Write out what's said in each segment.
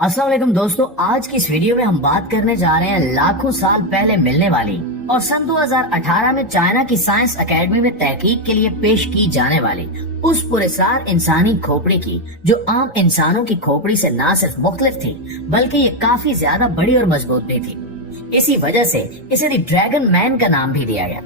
अस्सलाम वालेकुम दोस्तों, आज की इस वीडियो में हम बात करने जा रहे हैं लाखों साल पहले मिलने वाली और सन 2018 में चाइना की साइंस एकेडमी में तहकीक के लिए पेश की जाने वाली उस पुरस्कार इंसानी खोपड़ी की जो आम इंसानों की खोपड़ी से न सिर्फ मुख्तलिफ थी बल्कि ये काफी ज्यादा बड़ी और मजबूत भी थी। इसी वजह से इसे द ड्रैगन मैन का नाम भी दिया गया।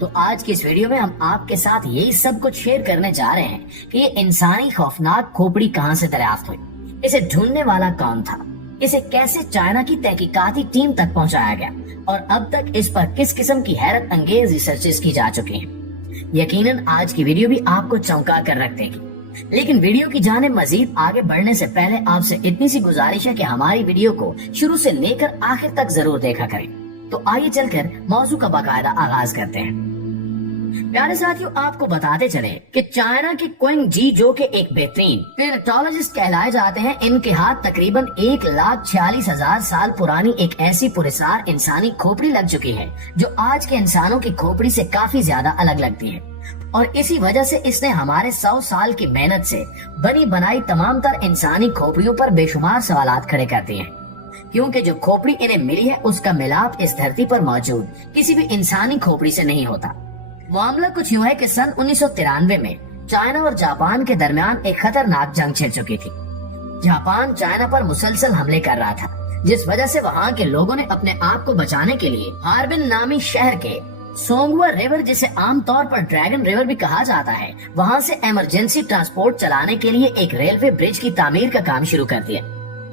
तो आज की इस वीडियो में हम आपके साथ यही सब कुछ शेयर करने जा रहे हैं कि ये इंसानी खौफनाक खोपड़ी कहां से दरियाफ्त हुई, इसे ढूंढने वाला कौन था, इसे कैसे चाइना की तहकीकाती टीम तक पहुंचाया गया और अब तक इस पर किस किस्म की हैरत अंगेज रिसर्चेस की जा चुकी हैं। यकीनन आज की वीडियो भी आपको चौंका कर रख देगी। लेकिन वीडियो की जानिब मजीद आगे बढ़ने से पहले आपसे इतनी सी गुजारिश है कि हमारी वीडियो को शुरू से लेकर आखिर तक जरूर देखा करें। तो आइए चलकर मौजू का बाकायदा आगाज करते हैं। प्यारे साथियों, आपको बताते चले कि चाइना के क्विंग जी जो के एक बेहतरीन पेलेटोलॉजिस्ट कहलाए जाते हैं, इनके हाथ तकरीबन 1,46,000 साल पुरानी एक ऐसी पुरस्कार इंसानी खोपड़ी लग चुकी है जो आज के इंसानों की खोपड़ी से काफी ज्यादा अलग लगती है और इसी वजह से इसने हमारे 100 साल की मेहनत से बनी बनाई तमाम तर इंसानी खोपड़ियों पर बेशुमार सवालात खड़े कर दिए हैं, क्योंकि जो खोपड़ी इन्हें मिली है उसका मिलाप इस धरती पर मौजूद किसी भी इंसानी खोपड़ी से नहीं होता। मामला कुछ यूँ है कि सन 1993 में चाइना और जापान के दरमियान एक खतरनाक जंग छिड़ चुकी थी। जापान चाइना पर मुसलसल हमले कर रहा था, जिस वजह से वहाँ के लोगों ने अपने आप को बचाने के लिए हार्बिन नामी शहर के सोंगवा रिवर, जिसे आमतौर पर ड्रैगन रिवर भी कहा जाता है, वहाँ से इमरजेंसी ट्रांसपोर्ट चलाने के लिए एक रेलवे ब्रिज की तामीर का काम शुरू कर दिया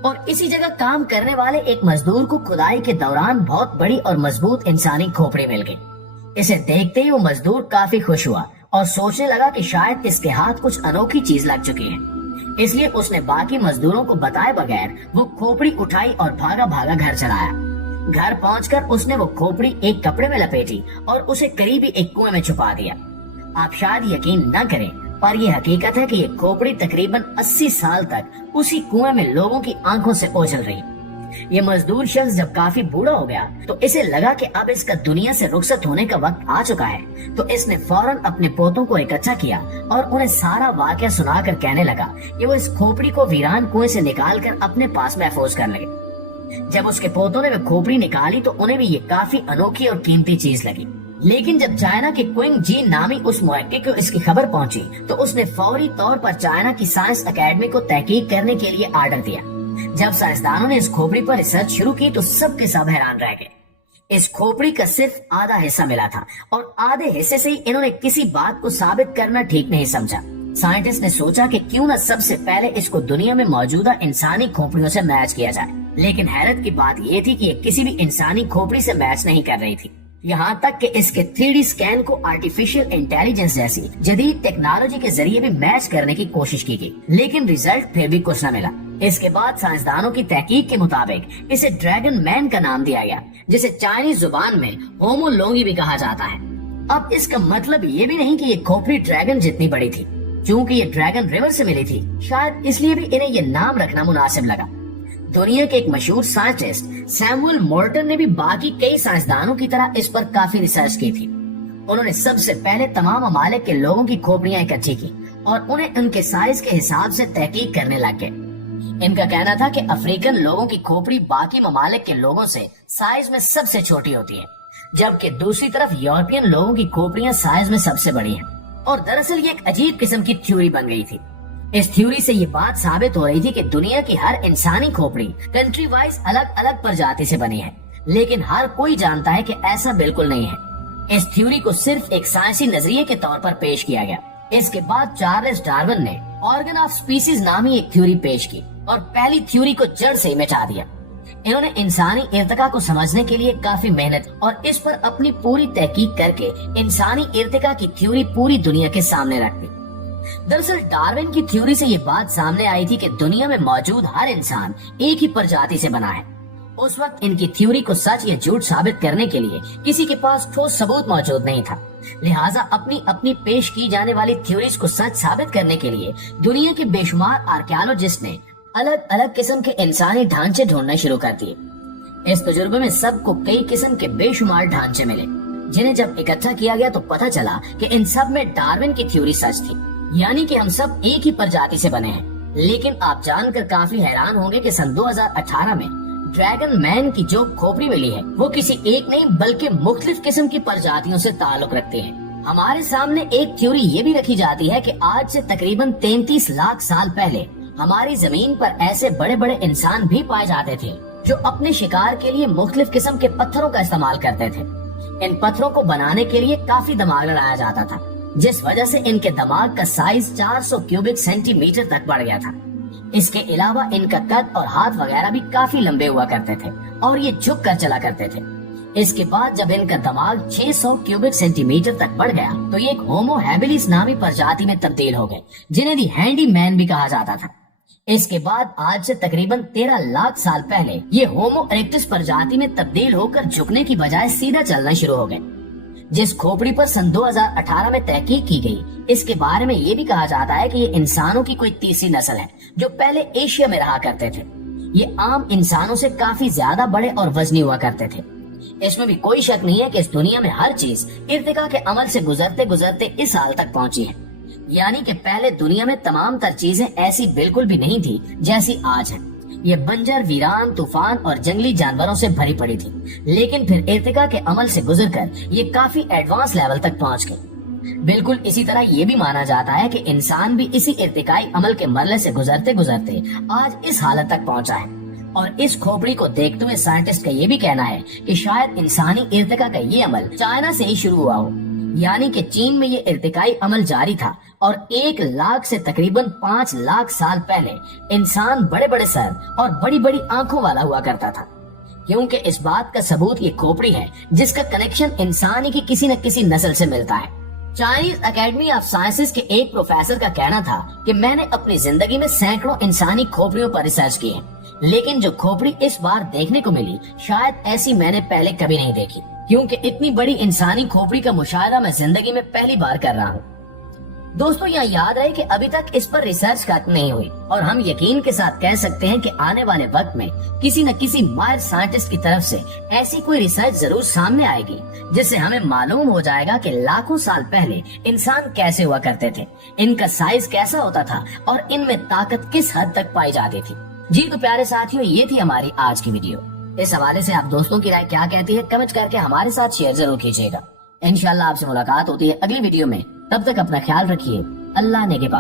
और इसी जगह काम करने वाले एक मजदूर को खुदाई के दौरान बहुत बड़ी और मजबूत इंसानी खोपड़ी मिल गई। इसे देखते ही वो मजदूर काफी खुश हुआ और सोचने लगा कि शायद इसके हाथ कुछ अनोखी चीज लग चुकी है। इसलिए उसने बाकी मजदूरों को बताए बगैर वो खोपड़ी उठाई और भागा भागा घर चलाया। घर पहुंचकर उसने वो खोपड़ी एक कपड़े में लपेटी और उसे करीबी एक कुएं में छुपा दिया। आप शायद यकीन न करें, पर यह हकीकत है कि ये खोपड़ी तकरीबन 80 साल तक उसी कुएं में लोगों की आंखों से ओझल रही। ये मजदूर शख्स जब काफी बूढ़ा हो गया तो इसे लगा कि अब इसका दुनिया से रुखसत होने का वक्त आ चुका है, तो इसने फौरन अपने पोतों को इकट्ठा किया और उन्हें सारा वाकया सुनाकर कहने लगा कि वो इस खोपड़ी को वीरान कुएं से निकालकर अपने पास महफूज कर लगे। जब उसके पोतों ने वो खोपड़ी निकाली तो उन्हें भी ये काफी अनोखी और कीमती चीज लगी। लेकिन जब चाइना के क्विंग जी नामी उस मुहक्किक को इसकी खबर पहुंची तो उसने फौरी तौर पर चाइना की साइंस एकेडमी को तहकीक करने के लिए आर्डर दिया। जब साइंसदानों ने इस खोपड़ी पर रिसर्च शुरू की तो सब के सब हैरान रह गए। इस खोपड़ी का सिर्फ आधा हिस्सा मिला था और आधे हिस्से से ही इन्होंने किसी बात को साबित करना ठीक नहीं समझा। साइंटिस्ट ने सोचा कि क्यों न सबसे पहले इसको दुनिया में मौजूदा इंसानी खोपड़ियों से मैच किया जाए, लेकिन हैरत की बात यह थी कि ये किसी भी इंसानी खोपड़ी से मैच नहीं कर रही थी। यहाँ तक कि इसके 3D स्कैन को आर्टिफिशियल इंटेलिजेंस जैसी जदीद टेक्नोलॉजी के जरिए भी मैच करने की कोशिश की गई, लेकिन रिजल्ट फिर भी कुछ न मिला। इसके बाद साइंसदानों की तहकीक के मुताबिक इसे ड्रैगन मैन का नाम दिया गया, जिसे चाइनीज जुबान में होमो लोंगी भी कहा जाता है। अब इसका मतलब ये भी नहीं कि ये खोपड़ी ड्रैगन जितनी बड़ी थी, क्योंकि ये ड्रैगन रिवर से मिली थी, शायद इसलिए भी इन्हें ये नाम रखना मुनासिब लगा। दुनिया के एक मशहूर साइंटिस्ट सैमुअल मोर्टन ने भी बाकी कई साइंसदानों की तरह इस पर काफी रिसर्च की थी। उन्होंने सबसे पहले तमाम ममालिक के लोगों की खोपड़ियां इकट्ठी की और उन्हें उनके साइज के हिसाब से तहकीक करने लग गए। इनका कहना था कि अफ्रीकन लोगों की खोपड़ी बाकी ममालिक के लोगों से साइज में सबसे छोटी होती है, जबकि दूसरी तरफ यूरोपियन लोगों की खोपड़ियां साइज में सबसे बड़ी हैं। और दरअसल ये एक अजीब किस्म की थ्योरी बन गई थी। इस थ्योरी से ये बात साबित हो रही थी कि दुनिया की हर इंसानी खोपड़ी कंट्री वाइज अलग अलग प्रजाति से बनी है, लेकिन हर कोई जानता है कि ऐसा बिल्कुल नहीं है। इस थ्योरी को सिर्फ एक साइंसी नजरिए के तौर पर पेश किया गया। इसके बाद चार्ल्स डार्विन ने ऑर्गन ऑफ स्पीसीज नामी एक थ्योरी पेश की और पहली थ्योरी को जड़ से ही मिटा दिया। इन्होंने इंसानी इर्तिका को समझने के लिए काफी मेहनत और इस पर अपनी पूरी तहकीक करके इंसानी इर्तिका की थ्योरी पूरी दुनिया के सामने रख दी। दरअसल डार्विन की थ्योरी से ये बात सामने आई थी कि दुनिया में मौजूद हर इंसान एक ही प्रजाति से बना है। उस वक्त इनकी थ्योरी को सच या झूठ साबित करने के लिए किसी के पास ठोस सबूत मौजूद नहीं था, लिहाजा अपनी अपनी पेश की जाने वाली थ्योरीज को सच साबित करने के लिए दुनिया के बेशुमार आर्कियोलॉजिस्ट ने अलग अलग किस्म के इंसानी ढांचे ढूंढने शुरू कर दिए। इस तजुर्बे में सबको कई किस्म के बेशुमार ढांचे मिले, जिन्हें जब इकट्ठा किया गया तो पता चला कि इन सब में डार्विन की थ्योरी सच थी, यानी कि हम सब एक ही प्रजाति से बने हैं। لیکن آپ جان کر کافی حیران ہوں گے کہ سن 2018 میں ڈریگن مین کی جو کھوپڑی ملی ہے وہ کسی ایک نہیں بلکہ مختلف قسم کی پرجاتیوں سے تعلق رکھتے ہیں۔ ہمارے سامنے ایک تھیوری یہ بھی رکھی جاتی ہے کہ آج سے تقریباً 33 لاکھ سال پہلے ہماری زمین پر ایسے بڑے بڑے انسان بھی پائے جاتے تھے جو اپنے شکار کے لیے مختلف قسم کے پتھروں کا استعمال کرتے تھے۔ ان پتھروں کو بنانے کے لیے کافی دماغ لڑایا جاتا تھا، جس وجہ سے ان کے دماغ کا سائز 400 کیوبک سینٹی میٹر تک بڑھ گیا تھا۔ اس کے علاوہ ان کا قد اور ہاتھ وغیرہ بھی کافی لمبے ہوا کرتے تھے اور یہ جھک کر چلا کرتے تھے۔ اس کے بعد جب ان کا دماغ 600 کیوبک سینٹی میٹر تک بڑھ گیا تو یہ ایک ہومو ہیبلس نامی پرجاتی میں تبدیل ہو گئے، جنہیں دی ہینڈی مین بھی کہا جاتا تھا۔ اس کے بعد آج سے تقریباً 13 لاکھ سال پہلے یہ ہومو اریکٹس پرجاتی میں تبدیل ہو کر جھکنے کی بجائے سیدھا چلنا شروع ہو گئے۔ جس کھوپڑی پر سن 2018 میں تحقیق کی گئی، اس کے بارے میں یہ بھی کہا جاتا ہے کہ یہ انسانوں کی کوئی تیسری نسل ہے جو پہلے ایشیا میں رہا کرتے تھے۔ یہ عام انسانوں سے کافی زیادہ بڑے اور وزنی ہوا کرتے تھے۔ اس میں بھی کوئی شک نہیں ہے کہ اس دنیا میں ہر چیز ارتقاء کے عمل سے گزرتے گزرتے اس حال تک پہنچی ہے، یعنی کہ پہلے دنیا میں تمام تر چیزیں ایسی بالکل بھی نہیں تھی جیسی آج ہے۔ یہ بنجر، ویران، طوفان اور جنگلی جانوروں سے بھری پڑی تھی، لیکن پھر ارتقاء کے عمل سے گزر کر یہ کافی ایڈوانس لیول تک پہنچ گئی۔ بالکل اسی طرح یہ بھی مانا جاتا ہے کہ انسان بھی اسی ارتقائی عمل کے مرحلے سے گزرتے گزرتے آج اس حالت تک پہنچا ہے۔ اور اس کھوپڑی کو دیکھتے ہوئے سائنٹسٹ کا یہ بھی کہنا ہے کہ شاید انسانی ارتقاء کا یہ عمل چائنا سے ہی شروع ہوا ہو، یعنی کہ چین میں یہ ارتقائی عمل جاری تھا اور 1 لاکھ سے تقریباً 5 لاکھ سال پہلے انسان بڑے بڑے سر اور بڑی بڑی آنکھوں والا ہوا کرتا تھا، کیونکہ اس بات کا ثبوت یہ کھوپڑی ہے جس کا کنیکشن انسانی کی کسی نہ کسی نسل سے ملتا ہے۔ چائنیز اکیڈمی آف سائنسز کے ایک پروفیسر کا کہنا تھا کہ میں نے اپنی زندگی میں سینکڑوں انسانی کھوپڑیوں پر ریسرچ کی ہے، لیکن جو کھوپڑی اس بار دیکھنے کو ملی شاید ایسی میں نے پہلے کبھی نہیں دیکھی، کیونکہ اتنی بڑی انسانی کھوپڑی کا مشاہدہ میں زندگی میں پہلی بار کر رہا ہوں۔ دوستو یہاں یاد رہے کہ ابھی تک اس پر ریسرچ ختم نہیں ہوئی، اور ہم یقین کے ساتھ کہہ سکتے ہیں کہ آنے والے وقت میں کسی نہ کسی ماہر سائنٹسٹ کی طرف سے ایسی کوئی ریسرچ ضرور سامنے آئے گی جس سے ہمیں معلوم ہو جائے گا کہ لاکھوں سال پہلے انسان کیسے ہوا کرتے تھے، ان کا سائز کیسا ہوتا تھا اور ان میں طاقت کس حد تک پائی جاتی تھی۔ جی تو پیارے ساتھیوں، یہ تھی ہماری آج کی ویڈیو۔ اس حوالے سے آپ دوستوں کی رائے کیا کہتی ہے کمنٹ کر کے ہمارے ساتھ شیئر ضرور کیجیے گا۔ انشاءاللہ آپ سے ملاقات ہوتی ہے اگلی ویڈیو میں، تب تک اپنا خیال رکھیے۔ اللہ نگہبان۔